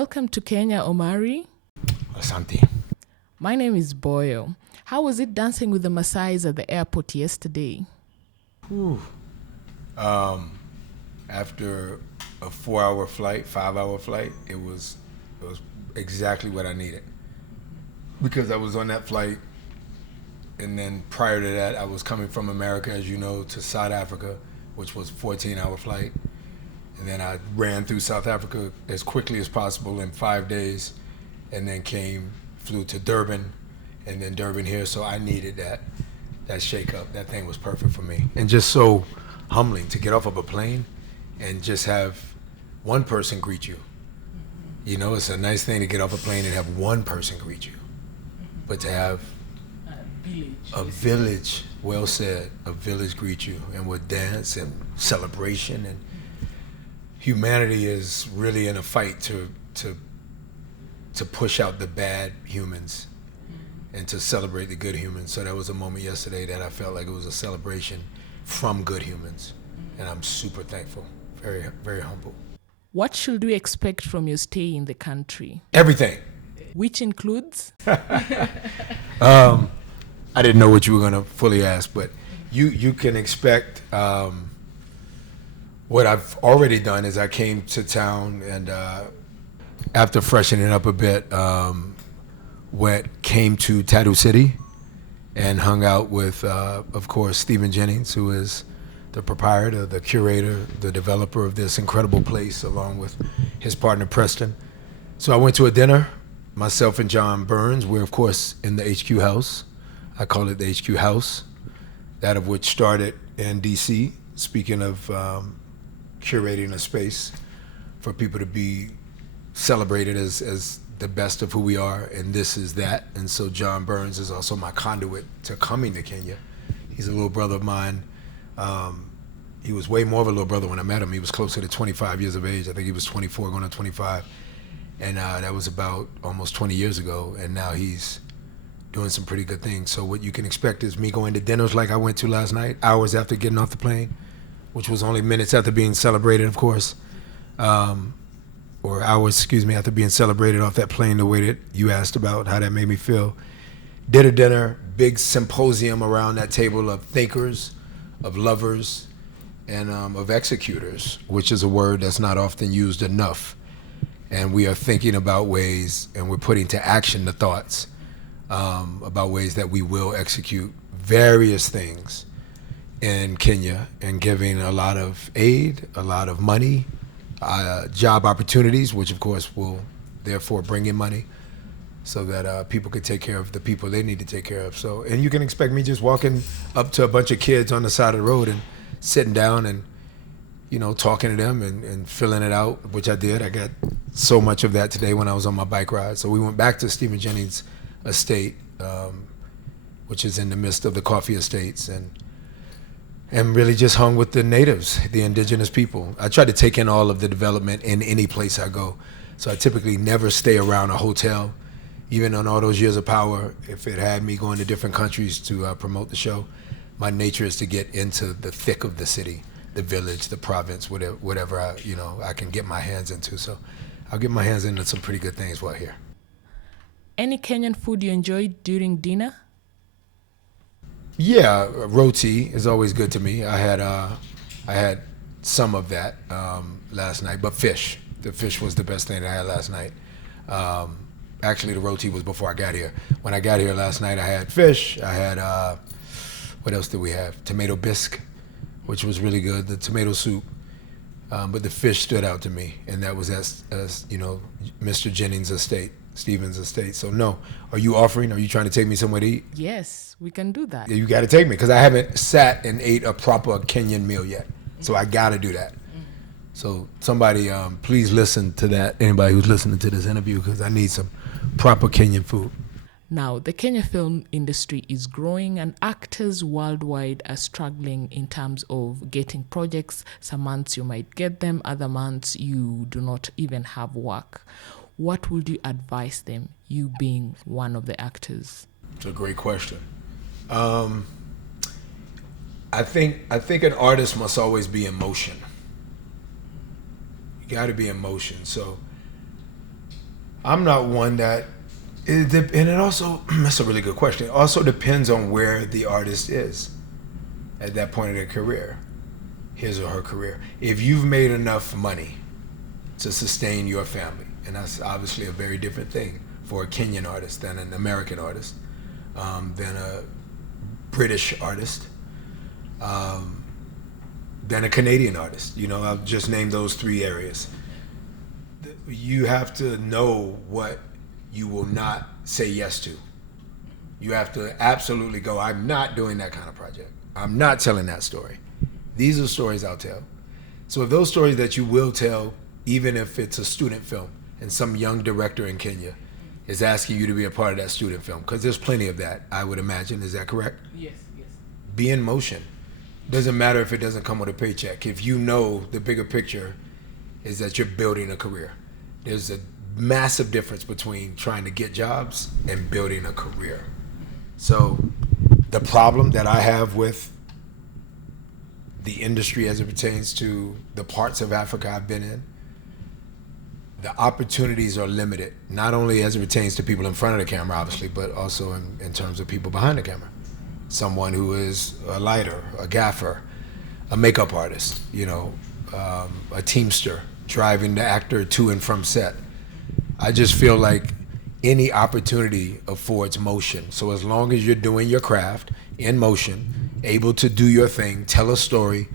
Welcome to Kenya, Omari. Asante. My name is Boyo. How was it dancing with the Maasais at the airport yesterday? Whew. After a 4-hour flight, 5-hour flight, it was exactly what I needed. Because I was on that flight, and then prior to that, I was coming from America, as you know, to South Africa, which was a 14-hour flight. And then I ran through South Africa as quickly as possible in 5 days, and then flew to Durban, and then Durban here. So I needed that shake up. That thing was perfect for me. And just so humbling to get off of a plane and just have one person greet you. You know, it's a nice thing to get off a plane and have one person greet you. But to have a village, well said, a village greet you, and with dance and celebration, and humanity is really in a fight to push out the bad humans and to celebrate the good humans. So that was a moment yesterday that I felt like it was a celebration from good humans, and I'm super thankful, very, very humble. What should we expect from your stay in the country? Everything. Which includes? I didn't know what you were going to fully ask, but you can expect what I've already done is I came to town and after freshening up a bit, came to Tattoo City and hung out with, of course, Stephen Jennings, who is the proprietor, the curator, the developer of this incredible place, along with his partner Preston. So I went to a dinner, myself and John Burns. We're, of course, in the HQ house. I call it the HQ house, that of which started in DC, speaking of curating a space for people to be celebrated as the best of who we are, and this is that. And so John Burns is also my conduit to coming to Kenya. He's a little brother of mine. He was way more of a little brother when I met him. He was closer to 25 years of age. I think he was 24 going on 25. And that was about almost 20 years ago, and now he's doing some pretty good things. So what you can expect is me going to dinners like I went to last night, hours after getting off the plane, which was only minutes after being celebrated, of course, or hours, after being celebrated off that plane, the way that you asked about how that made me feel. Did a dinner, big symposium around that table of thinkers, of lovers, and of executors, which is a word that's not often used enough. And we are thinking about ways, and we're putting to action the thoughts about ways that we will execute various things in Kenya, and giving a lot of aid, a lot of money, job opportunities, which of course will therefore bring in money so that people could take care of the people they need to take care of. So, and you can expect me just walking up to a bunch of kids on the side of the road and sitting down and, you know, talking to them and filling it out, which I did. I got so much of that today when I was on my bike ride. So we went back to Stephen Jennings' estate, which is in the midst of the coffee estates, and really just hung with the natives, the indigenous people. I try to take in all of the development in any place I go. So I typically never stay around a hotel, even on all those years of power. If it had me going to different countries to promote the show, my nature is to get into the thick of the city, the village, the province, whatever I can get my hands into. So I'll get my hands into some pretty good things while here. Any Kenyan food you enjoyed during dinner? Yeah, roti is always good to me. I had some of that last night, but fish. The fish was the best thing that I had last night. Actually, the roti was before I got here. When I got here last night, I had fish. I had, what else did we have? Tomato bisque, which was really good. The tomato soup. But the fish stood out to me, and that was as Mr. Jennings' estate, Stephen's estate. So no, are you trying to take me somewhere to eat? Yes, we can do that. Yeah, you got to take me, because I haven't sat and ate a proper Kenyan meal yet. So I got to do that. So somebody, please listen to that, anybody who's listening to this interview, because I need some proper Kenyan food. Now, the Kenya film industry is growing, and actors worldwide are struggling in terms of getting projects. Some months you might get them, other months you do not even have work. What would you advise them, you being one of the actors? It's a great question. I think an artist must always be in motion. You got to be in motion. So I'm not one that, and it also, that's a really good question. It also depends on where the artist is at that point of their career, his or her career. If you've made enough money to sustain your family, and that's obviously a very different thing for a Kenyan artist than an American artist, than a British artist, than a Canadian artist. You know, I'll just name those three areas. You have to know what you will not say yes to. You have to absolutely go, I'm not doing that kind of project. I'm not telling that story. These are stories I'll tell. So if those stories that you will tell, even if it's a student film and some young director in Kenya is asking you to be a part of that student film, because there's plenty of that, I would imagine. Is that correct? Yes, yes. Be in motion. Doesn't matter if it doesn't come with a paycheck. If you know the bigger picture is that you're building a career. There's a massive difference between trying to get jobs and building a career. So the problem that I have with the industry as it pertains to the parts of Africa I've been in, the opportunities are limited, not only as it pertains to people in front of the camera, obviously, but also in terms of people behind the camera. Someone who is a lighter, a gaffer, a makeup artist, you know, a teamster, driving the actor to and from set. I just feel like any opportunity affords motion. So as long as you're doing your craft in motion, able to do your thing, tell a story,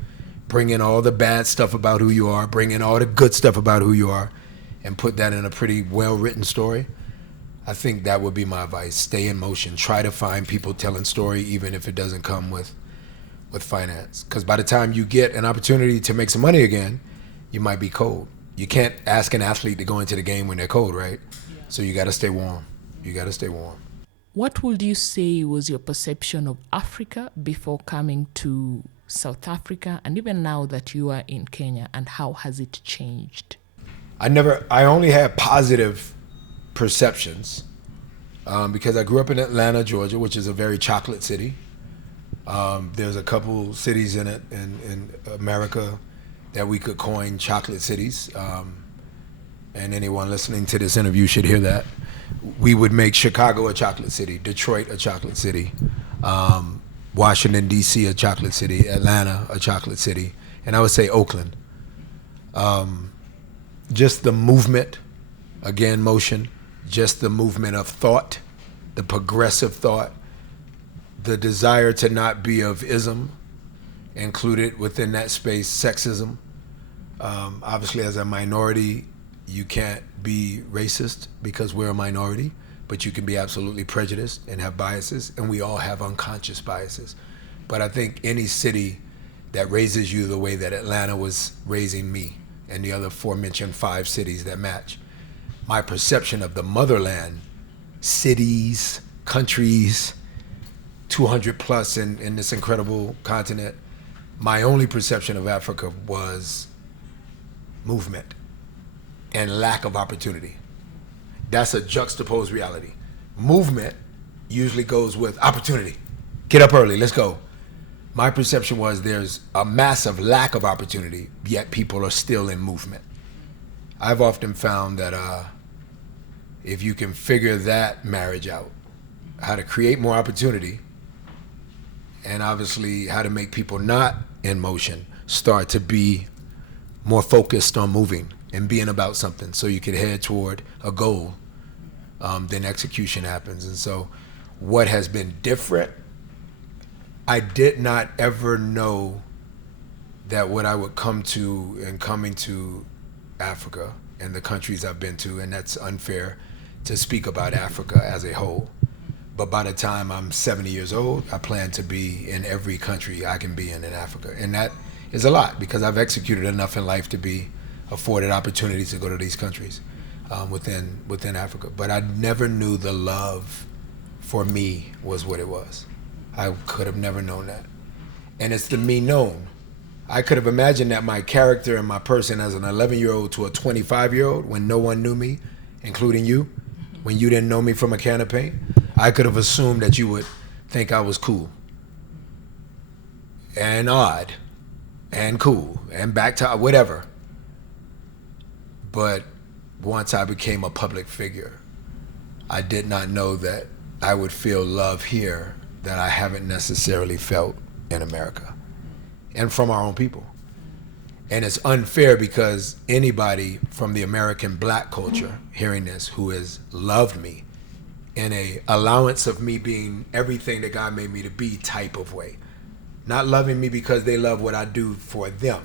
bring in all the bad stuff about who you are, bring in all the good stuff about who you are, and put that in a pretty well-written story, I think that would be my advice. Stay in motion. Try to find people telling story, even if it doesn't come with finance. Because by the time you get an opportunity to make some money again, you might be cold. You can't ask an athlete to go into the game when they're cold, right? Yeah. So you got to stay warm. You got to stay warm. What would you say was your perception of Africa before coming to South Africa, and even now that you are in Kenya, and how has it changed? I only had positive perceptions because I grew up in Atlanta, Georgia, which is a very chocolate city. There's a couple cities in it in America that we could coin chocolate cities, and anyone listening to this interview should hear that. We would make Chicago a chocolate city, Detroit a chocolate city, Washington, D.C. a chocolate city, Atlanta a chocolate city, and I would say Oakland. Just the movement, again, motion, just the movement of thought, the progressive thought, the desire to not be of ism, included within that space, sexism. Obviously, as a minority, you can't be racist because we're a minority, but you can be absolutely prejudiced and have biases, and we all have unconscious biases. But I think any city that raises you the way that Atlanta was raising me, and the other aforementioned 5 cities that match, my perception of the motherland, cities, countries, 200 plus in this incredible continent, my only perception of Africa was movement and lack of opportunity. That's a juxtaposed reality. Movement usually goes with opportunity. Get up early, let's go. My perception was there's a massive lack of opportunity, yet people are still in movement. I've often found that if you can figure that marriage out, how to create more opportunity, and obviously how to make people not in motion start to be more focused on moving and being about something so you can head toward a goal, then execution happens. And so what has been different, I did not ever know that what I would come to in coming to Africa and the countries I've been to, and that's unfair to speak about Africa as a whole, but by the time I'm 70 years old, I plan to be in every country I can be in Africa. And that is a lot because I've executed enough in life to be afforded opportunities to go to these countries within Africa. But I never knew the love for me was what it was. I could have never known that. And it's the me known. I could have imagined that my character and my person as an 11-year-old to a 25-year-old when no one knew me, including you, when you didn't know me from a can of paint, I could have assumed that you would think I was cool and odd and cool and back to whatever. But once I became a public figure, I did not know that I would feel love here that I haven't necessarily felt in America and from our own people. And it's unfair because anybody from the American black culture hearing this who has loved me in a allowance of me being everything that God made me to be type of way. Not loving me because they love what I do for them,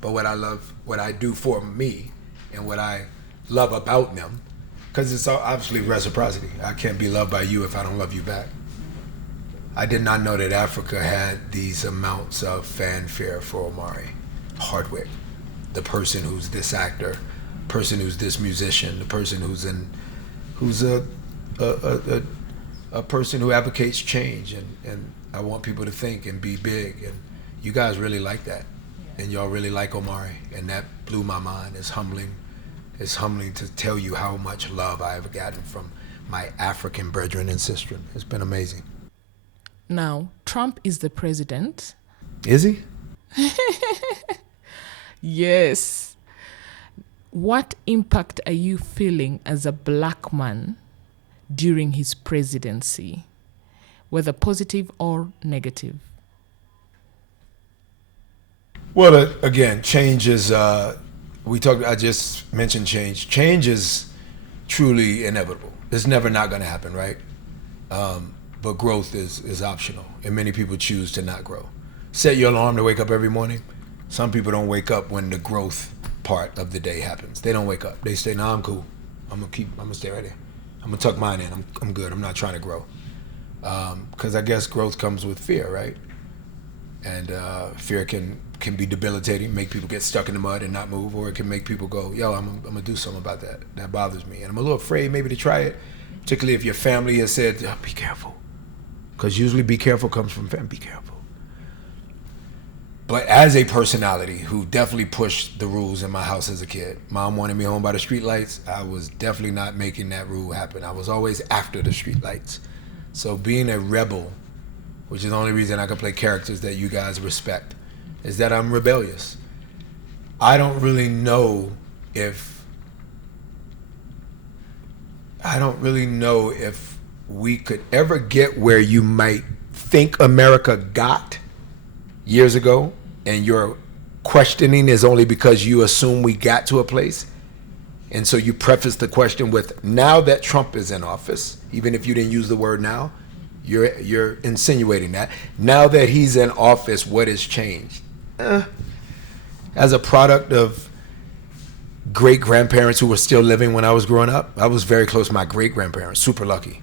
but what I do for me and what I love about them. Because it's obviously reciprocity. I can't be loved by you if I don't love you back. I did not know that Africa had these amounts of fanfare for Omari Hardwick, the person who's this actor, person who's this musician, the person who's a person who advocates change, and I want people to think and be big, and you guys really like that, and y'all really like Omari, and that blew my mind. It's humbling. It's humbling to tell you how much love I have gotten from my African brethren and sisters. It's been amazing. Now, Trump is the president. Is he? Yes. What impact are you feeling as a black man during his presidency, whether positive or negative? Well, again, change is, I just mentioned change. Change is truly inevitable. It's never not going to happen, right? But growth is optional, and many people choose to not grow. Set your alarm to wake up every morning. Some people don't wake up when the growth part of the day happens. They don't wake up. They say, "Nah, I'm cool. I'm gonna stay right there. I'm gonna tuck mine in. I'm good. I'm not trying to grow." Because I guess growth comes with fear, right? And fear can be debilitating, make people get stuck in the mud and not move, or it can make people go, "Yo, I'm gonna do something about that. That bothers me," and I'm a little afraid maybe to try it, particularly if your family has said, "Oh, be careful," because usually "be careful" comes from family. Be careful. But as a personality who definitely pushed the rules in my house as a kid, Mom wanted me home by the street lights. I was definitely not making that rule happen. I was always after the street lights. So being a rebel, which is the only reason I can play characters that you guys respect, is that I'm rebellious. I don't really know if we could ever get where you might think America got years ago, and your questioning is only because you assume we got to a place. And so you preface the question with, now that Trump is in office, even if you didn't use the word now, you're insinuating that. Now that he's in office, what has changed? As a product of great-grandparents who were still living when I was growing up, I was very close to my great-grandparents, super lucky.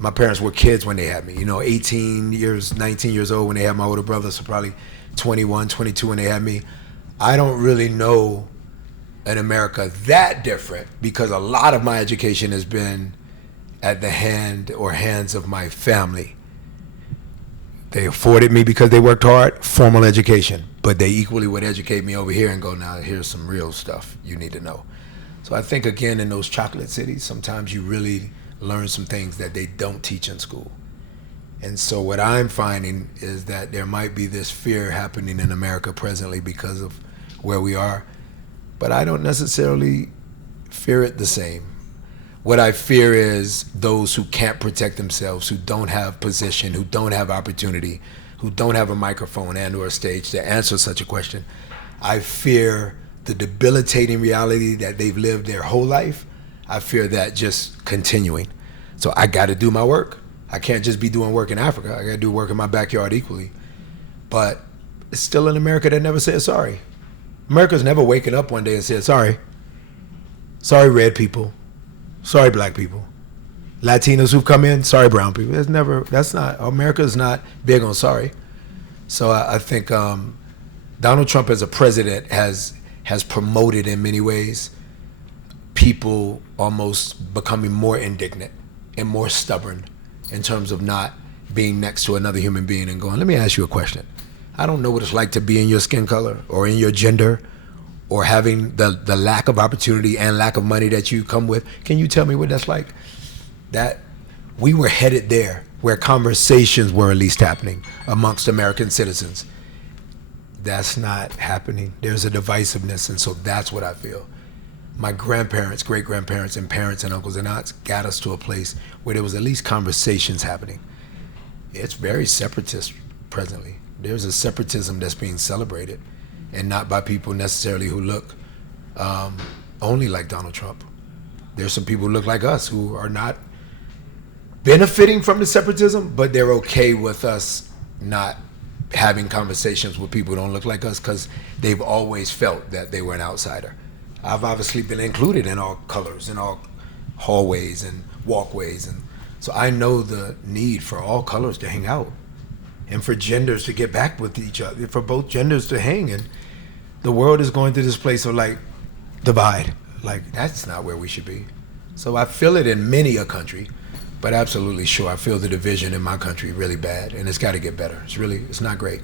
My parents were kids when they had me, 18 years, 19 years old when they had my older brother, so probably 21, 22 when they had me. I don't really know an America that different because a lot of my education has been at the hands of my family. They afforded me because they worked hard, formal education, but they equally would educate me over here and go, now here's some real stuff you need to know. So I think, again, in those chocolate cities, sometimes you really learn some things that they don't teach in school. And so what I'm finding is that there might be this fear happening in America presently because of where we are, but I don't necessarily fear it the same. What I fear is those who can't protect themselves, who don't have position, who don't have opportunity, who don't have a microphone and or a stage to answer such a question. I fear the debilitating reality that they've lived their whole life. I fear that just continuing. So I got to do my work. I can't just be doing work in Africa. I got to do work in my backyard equally. But it's still an America that never says sorry. America's never waking up one day and said sorry. Sorry, red people. Sorry, black people. Latinos who've come in, sorry, brown people. America's not big on sorry. So I think Donald Trump as a president has promoted in many ways people almost becoming more indignant and more stubborn in terms of not being next to another human being and going, let me ask you a question. I don't know what it's like to be in your skin color or in your gender or having the lack of opportunity and lack of money that you come with. Can you tell me what that's like? That we were headed there where conversations were at least happening amongst American citizens. That's not happening. There's a divisiveness, and so that's what I feel. my grandparents, great-grandparents, and parents and uncles and aunts got us to a place where there was at least conversations happening. It's very separatist presently. There's a separatism that's being celebrated, and not by people necessarily who look only like Donald Trump. There's some people who look like us who are not benefiting from the separatism, but they're okay with us not having conversations with people who don't look like us because they've always felt that they were an outsider. I've obviously been included in all colors, in all hallways and walkways, and so I know the need for all colors to hang out and for genders to get back with each other, for both genders to hang. And the world is going through this place of like divide. Like, that's not where we should be. So I feel it in many a country, but absolutely sure I feel the division in my country really bad, and it's got to get better. It's not great.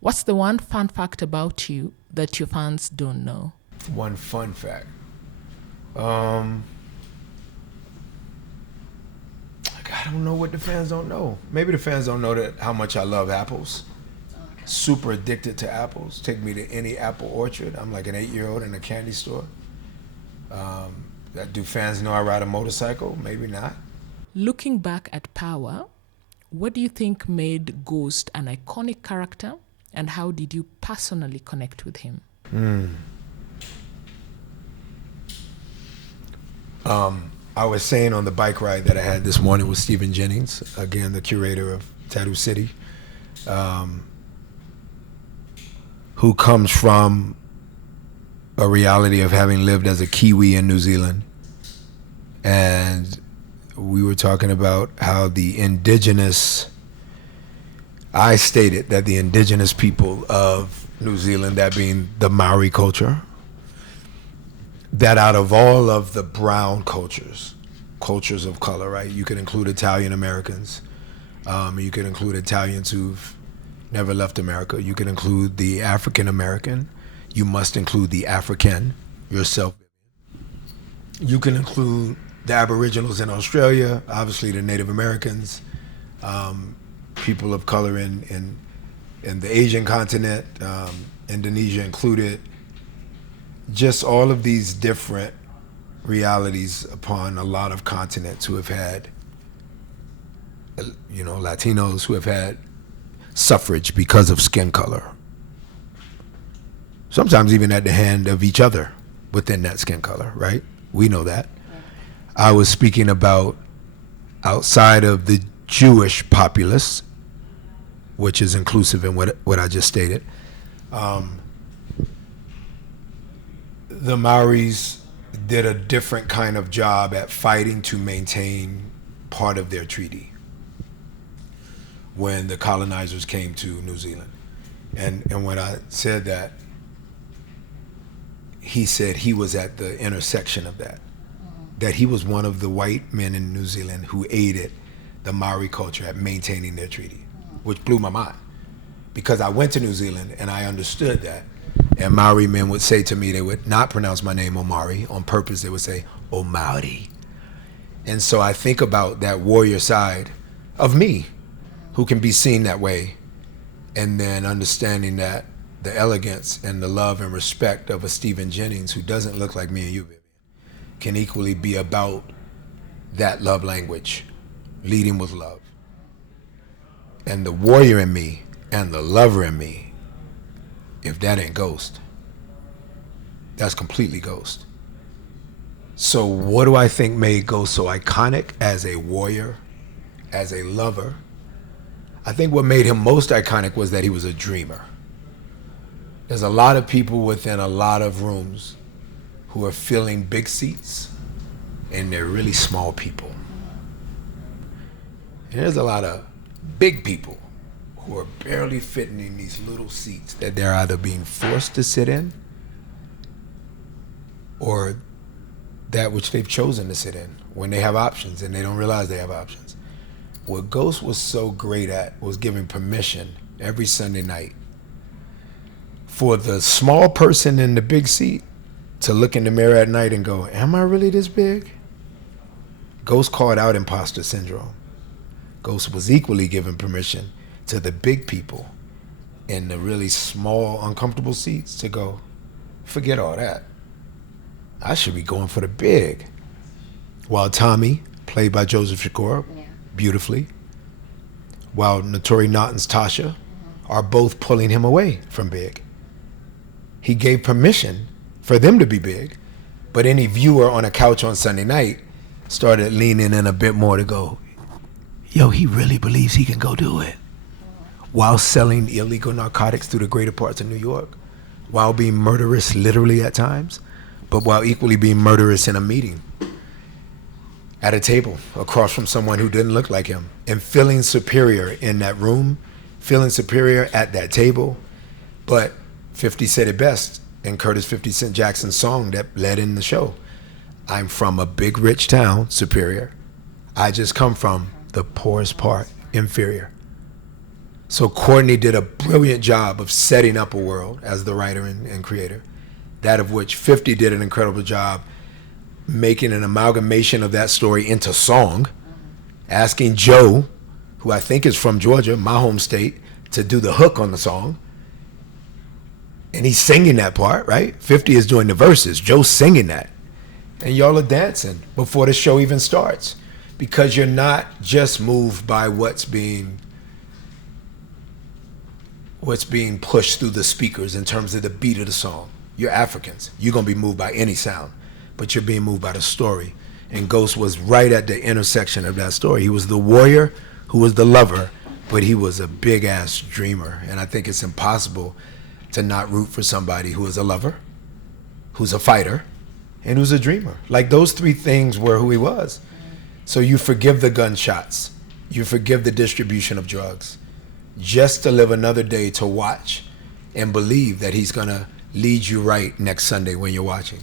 What's the one fun fact about you that your fans don't know? One fun fact. I don't know what the fans don't know. Maybe the fans don't know that how much I love apples. Super addicted to apples. Take me to any apple orchard. I'm like an 8-year-old in a candy store. Do fans know I ride a motorcycle? Maybe not. Looking back at Power, what do you think made Ghost an iconic character, and how did you personally connect with him? I was saying on the bike ride that I had this morning with Stephen Jennings, again, the curator of Tattoo City, who comes from a reality of having lived as a Kiwi in New Zealand. And we were talking about how I stated that the indigenous people of New Zealand, that being the Maori culture, that out of all of the brown cultures of color, right? You could include Italian Americans. You could include Italians who've never left America. You could include the African American. You must include the African yourself. You can include the Aboriginals in Australia, obviously the Native Americans, people of color in the Asian continent, Indonesia included. Just all of these different realities upon a lot of continents who have had, Latinos who have had suffrage because of skin color. Sometimes even at the hand of each other within that skin color, right? We know that. I was speaking about outside of the Jewish populace, which is inclusive in what I just stated. The Maoris did a different kind of job at fighting to maintain part of their treaty when the colonizers came to New Zealand. And when I said that, he said he was at the intersection of that. That he was one of the white men in New Zealand who aided the Maori culture at maintaining their treaty, which blew my mind. Because I went to New Zealand and I understood that. And Maori men would say to me, they would not pronounce my name Omari. On purpose, they would say Omari. And so I think about that warrior side of me, who can be seen that way, and then understanding that the elegance and the love and respect of a Stephen Jennings, who doesn't look like me and you, Vivian, can equally be about that love language, leading with love. And the warrior in me and the lover in me, if that ain't Ghost, that's completely Ghost. So what do I think made Ghost so iconic as a warrior, as a lover? I think what made him most iconic was that he was a dreamer. There's a lot of people within a lot of rooms who are filling big seats, and they're really small people. And there's a lot of big people who are barely fitting in these little seats that they're either being forced to sit in or that which they've chosen to sit in when they have options and they don't realize they have options. What Ghost was so great at was giving permission every Sunday night for the small person in the big seat to look in the mirror at night and go, am I really this big? Ghost called out imposter syndrome. Ghost was equally given permission to the big people in the really small, uncomfortable seats to go, forget all that. I should be going for the big. While Tommy, played by Joseph Shakur, beautifully, while Notori Naughton's Tasha are both pulling him away from big. He gave permission for them to be big, but any viewer on a couch on Sunday night started leaning in a bit more to go, yo, he really believes he can go do it. While selling illegal narcotics through the greater parts of New York, while being murderous literally at times, but while equally being murderous in a meeting, at a table across from someone who didn't look like him, and feeling superior in that room, feeling superior at that table. But 50 said it best in Curtis 50 Cent Jackson's song that led in the show. I'm from a big rich town, Superior. I just come from the poorest part, Inferior. So Courtney did a brilliant job of setting up a world as the writer and creator, that of which 50 did an incredible job making an amalgamation of that story into song, asking Joe, who I think is from Georgia, my home state, to do the hook on the song. And he's singing that part, right? 50 is doing the verses, Joe's singing that. And y'all are dancing before the show even starts, because you're not just moved by what's being pushed through the speakers in terms of the beat of the song. You're Africans. You're going to be moved by any sound, but you're being moved by the story. And Ghost was right at the intersection of that story. He was the warrior who was the lover, but he was a big-ass dreamer. And I think it's impossible to not root for somebody who is a lover, who's a fighter, and who's a dreamer. Like, those three things were who he was. So you forgive the gunshots. You forgive the distribution of drugs, just to live another day to watch and believe that he's going to lead you right next Sunday when you're watching.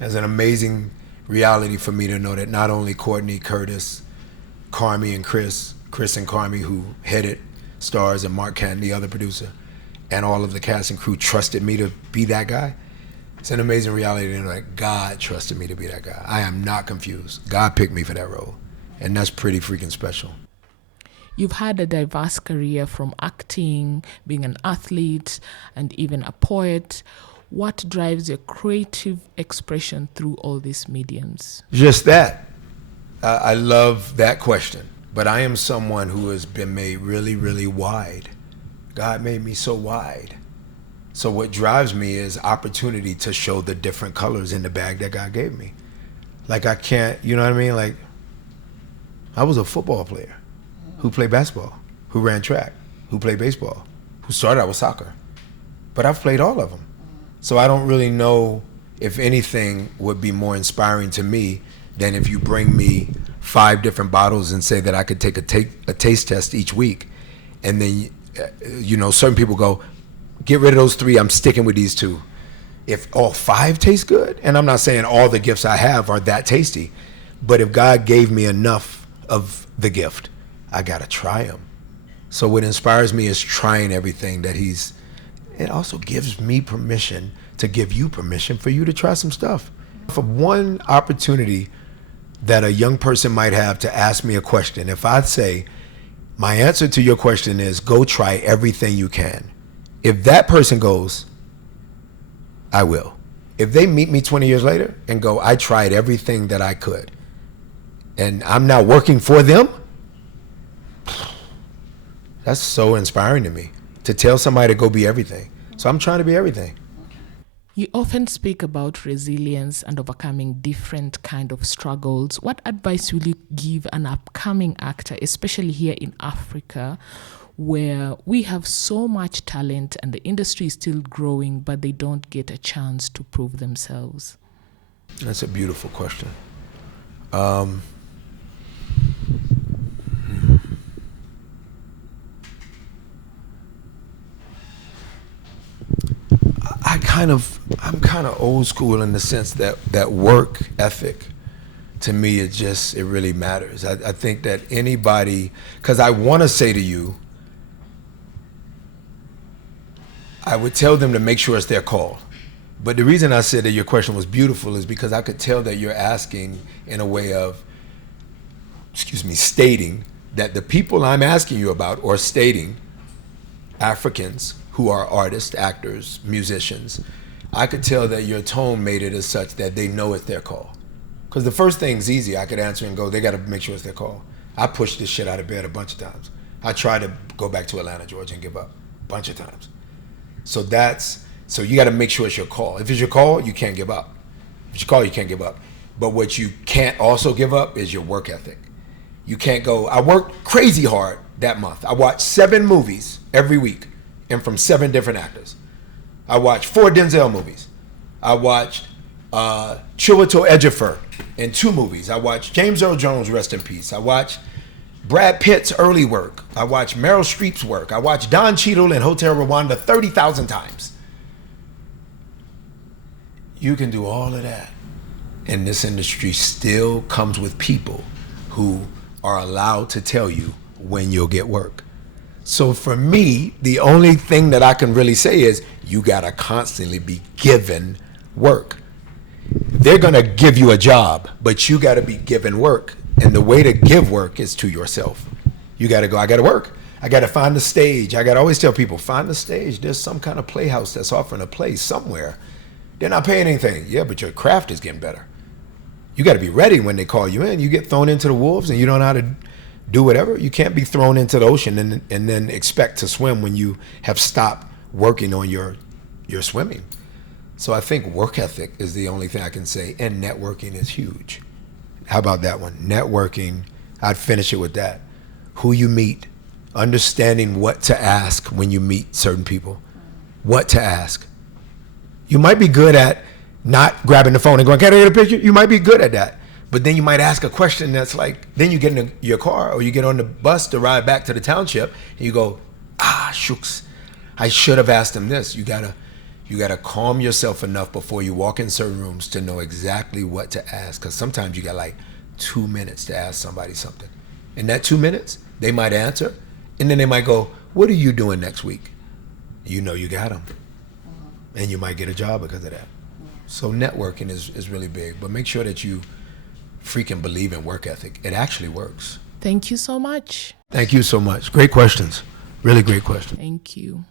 It's an amazing reality for me to know that not only Courtney, Curtis, Carmi, and Chris and Carmi, who headed Stars, and Mark Canton, the other producer, and all of the cast and crew trusted me to be that guy. It's an amazing reality to know that God trusted me to be that guy. I am not confused. God picked me for that role, and that's pretty freaking special. You've had a diverse career, from acting, being an athlete, and even a poet. What drives your creative expression through all these mediums? Just that. I love that question. But I am someone who has been made really, really wide. God made me so wide. So what drives me is opportunity to show the different colors in the bag that God gave me. Like, I can't, you know what I mean? Like, I was a football player who played basketball, who ran track, who played baseball, who started out with soccer. But I've played all of them. So I don't really know if anything would be more inspiring to me than if you bring me 5 different bottles and say that I could take a taste test each week. And then, you know, certain people go, get rid of those 3, I'm sticking with these 2. If all 5 taste good, and I'm not saying all the gifts I have are that tasty, but if God gave me enough of the gift, I gotta try them. So what inspires me is trying everything that it also gives me permission to give you permission for you to try some stuff. For one opportunity that a young person might have to ask me a question, if I say, my answer to your question is, go try everything you can. If that person goes, I will. If they meet me 20 years later and go, I tried everything that I could, and I'm now working for them, that's so inspiring to me, to tell somebody to go be everything. So I'm trying to be everything. You often speak about resilience and overcoming different kind of struggles. What advice will you give an upcoming actor, especially here in Africa, where we have so much talent and the industry is still growing, but they don't get a chance to prove themselves? That's a beautiful question. I'm kind of old school in the sense that work ethic, to me, it really matters. I think that anybody, because I want to say to you, I would tell them to make sure it's their call. But the reason I said that your question was beautiful is because I could tell that you're asking in a way of, stating that the people I'm asking you about, or stating Africans who are artists, actors, musicians, I could tell that your tone made it as such that they know it's their call. Because the first thing's easy. I could answer and go, they got to make sure it's their call. I pushed this shit out of bed a bunch of times. I tried to go back to Atlanta, Georgia and give up a bunch of times. So you got to make sure it's your call. If it's your call, you can't give up. If it's your call, you can't give up. But what you can't also give up is your work ethic. You can't go, I worked crazy hard that month. I watched 7 movies every week and from 7 different actors. I watched 4 Denzel movies. I watched Chiwetel Ejiofor in 2 movies. I watched James Earl Jones, rest in peace. I watched Brad Pitt's early work. I watched Meryl Streep's work. I watched Don Cheadle in Hotel Rwanda 30,000 times. You can do all of that. And this industry still comes with people who are allowed to tell you when you'll get work. So for me, the only thing that I can really say is you gotta constantly be given work. They're gonna give you a job, but you gotta be given work. And the way to give work is to yourself. You gotta go, I gotta work. I gotta find the stage. I gotta always tell people, find the stage. There's some kind of playhouse that's offering a play somewhere. They're not paying anything. Yeah, but your craft is getting better. You gotta be ready when they call you in. You get thrown into the wolves and you don't know how to do whatever. You can't be thrown into the ocean and then expect to swim when you have stopped working on your swimming. So I think work ethic is the only thing I can say, and networking is huge. How about that one? Networking, I'd finish it with that. Who you meet, understanding what to ask when you meet certain people, what to ask. You might be good at not grabbing the phone and going, can I get a picture? You might be good at that. But then you might ask a question that's like, then you get in your car or you get on the bus to ride back to the township and you go, shucks, I should have asked him this. You gotta calm yourself enough before you walk in certain rooms to know exactly what to ask. Because sometimes you got like 2 minutes to ask somebody something. In that 2 minutes, they might answer and then they might go, what are you doing next week? You know you got them. And you might get a job because of that. So networking is really big, but make sure that you freaking believe in work ethic. It actually works. Thank you so much. Thank you so much. Great questions. Really great questions. Thank you.